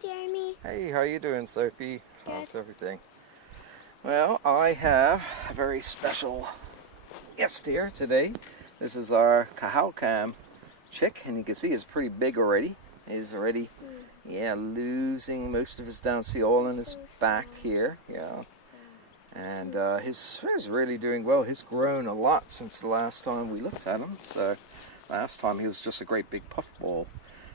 Jeremy. Hey, how you doing, Sophie? Good. How's everything? Well, I have a very special guest here today. This is our CahowCam chick, and you can see he's pretty big already. He's already, losing most of his down. See, all in his back here, And he's really doing well. He's grown a lot since the last time we looked at him. So last time he was just a great big puffball.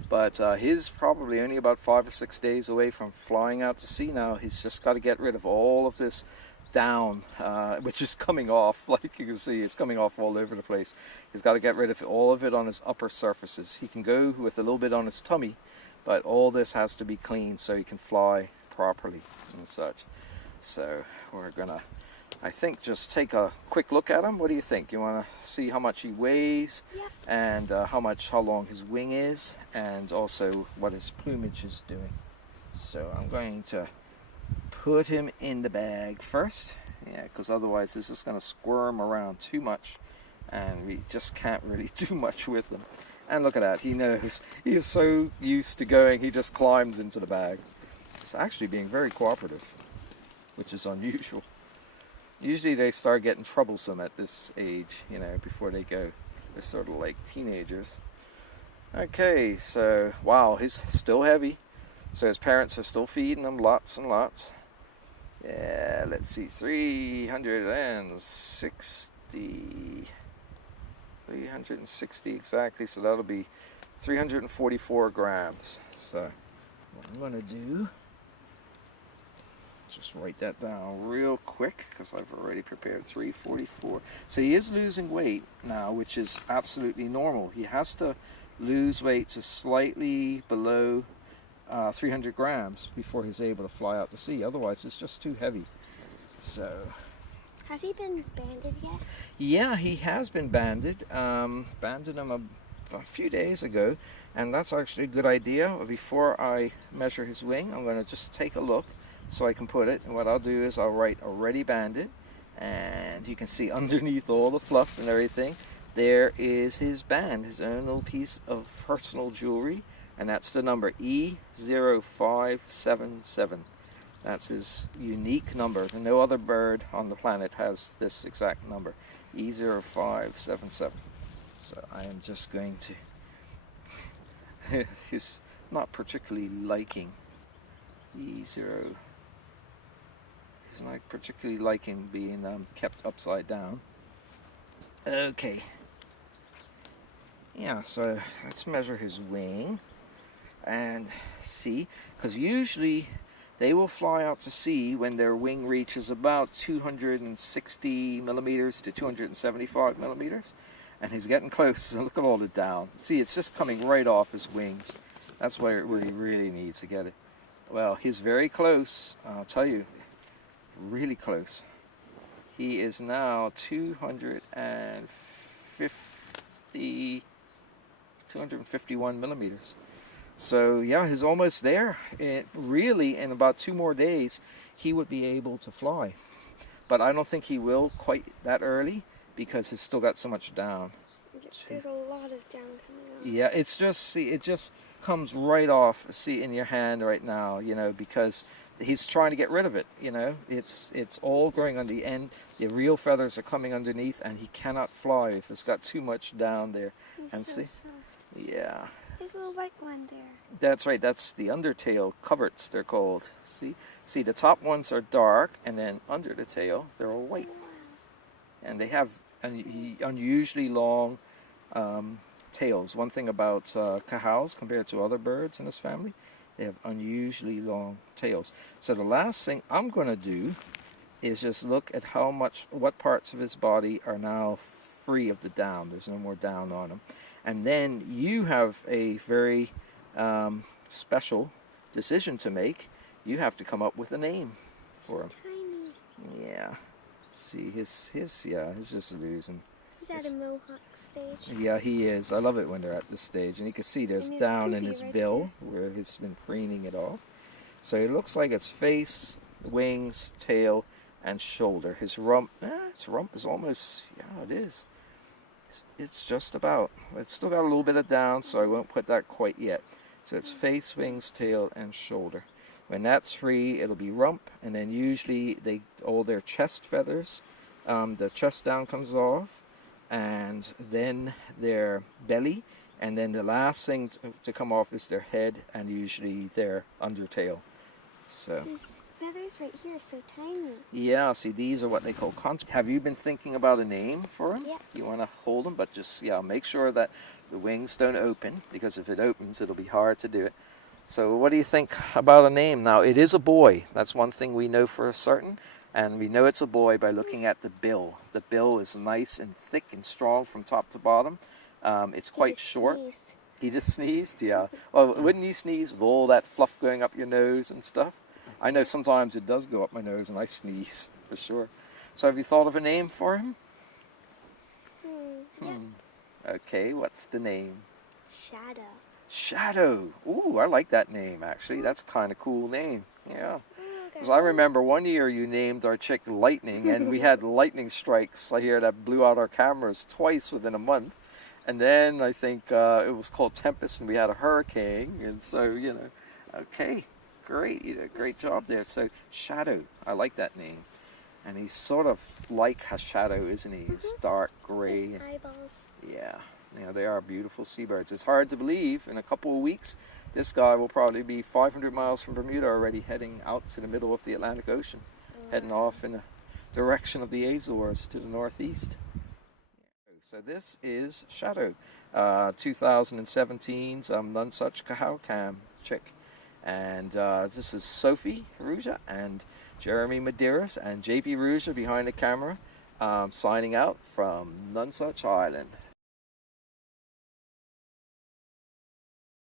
But he's probably only about 5 or 6 days away from flying out to sea now. He's just got to get rid of all of this down, which is coming off. Like you can see, it's coming off all over the place. He's got to get rid of all of it on his upper surfaces. He can go with a little bit on his tummy, but all this has to be clean so he can fly properly and such. So we're gonna, I think, just take a quick look at him. What do you think? You want to see how much he weighs, and how long his wing is, and also what his plumage is doing. So I'm going to put him in the bag first, because otherwise he's just going to squirm around too much, and we just can't really do much with him. And look at that, he knows. He is so used to going, he just climbs into the bag. He's actually being very cooperative, which is unusual. Usually they start getting troublesome at this age, before they go. They're sort of like teenagers. Okay, so, wow, he's still heavy. So his parents are still feeding him lots and lots. Yeah, let's see, 360 exactly, so that'll be 344 grams. So what I'm going to do, just write that down real quick because I've already prepared 344. So he is losing weight now, which is absolutely normal. He has to lose weight to slightly below 300 grams before he's able to fly out to sea. Otherwise, it's just too heavy. So, has he been banded yet? Yeah, he has been banded. Banded him a few days ago, and that's actually a good idea. Before I measure his wing, I'm going to just take a look so I can put it. And what I'll do is I'll write already banded, and you can see underneath all the fluff and everything, there is his band, his own little piece of personal jewelry. And that's the number E0577. That's his unique number. No other bird on the planet has this exact number, E0577. So I am just going to, he's not particularly liking E0. He's not particularly liking being kept upside down. Okay. Yeah, so let's measure his wing. And see, because usually they will fly out to sea when their wing reaches about 260 millimeters to 275 millimeters, and he's getting close. Look at all the down. See, it's just coming right off his wings. That's where he really needs to get it. Well, he's very close. I'll tell you, really close. He is now 251 millimeters. So yeah, he's almost there. Really, in about 2 more days, he would be able to fly. But I don't think he will quite that early because he's still got so much down. There's a lot of down coming off. Yeah, it's just, see, it just comes right off, see, in your hand right now, because he's trying to get rid of it, It's all growing on the end. The real feathers are coming underneath, and he cannot fly if it's got too much down there. He's so soft. Yeah. There's a little white one there. That's right, that's the undertail coverts, they're called. See, the top ones are dark, and then under the tail, they're all white. Wow. And they have unusually long tails. One thing about cahows compared to other birds in this family, they have unusually long tails. So the last thing I'm going to do is just look at what parts of his body are now free of the down. There's no more down on him. And then you have a very special decision to make. You have to come up with a name for him. Tiny. Yeah. See, he's just losing. He's at a mohawk stage. Yeah, he is. I love it when they're at this stage. And you can see there's down in his right bill where he's been preening it off. So it looks like it's face, wings, tail, and shoulder. His rump is almost, it is. It's just about. It's still got a little bit of down, so I won't put that quite yet. So it's face, wings, tail, and shoulder. When that's free, it'll be rump, and then usually all their chest feathers, the chest down comes off, and then their belly, and then the last thing to come off is their head and usually their undertail. So These feathers right here are so tiny. yeah, see, these are what they call conch. Have you been thinking about a name for them? Yeah. You want to hold them, but just make sure that the wings don't open, because if it opens, it'll be hard to do it. So what do you think about a name? Now, it is a boy. That's one thing we know for certain. And we know it's a boy by looking at the bill. The bill is nice and thick and strong from top to bottom. It's quite short. Sneezed. He just sneezed? Yeah. Well, wouldn't you sneeze with all that fluff going up your nose and stuff? I know sometimes it does go up my nose and I sneeze, for sure. So have you thought of a name for him? Yeah. Okay, what's the name? Shadow. Shadow. Ooh, I like that name, actually. That's a kind of cool name. Yeah. Okay. Because I remember one year you named our chick Lightning, and we had lightning strikes here that blew out our cameras twice within a month. And then I think it was called Tempest, and we had a hurricane. And so, okay, great. You did a great job there. So, Shadow, I like that name. And he's sort of like a shadow, isn't he? He's dark gray. His eyeballs. Yeah, they are beautiful seabirds. It's hard to believe in a couple of weeks this guy will probably be 500 miles from Bermuda already, heading out to the middle of the Atlantic Ocean, heading off in the direction of the Azores to the northeast. So this is Shadow, 2017's Nunsuch CahowCam chick. And this is Sophie Ruja and Jeremy Medeiros and JP Ruja behind the camera, signing out from Nunsuch Island.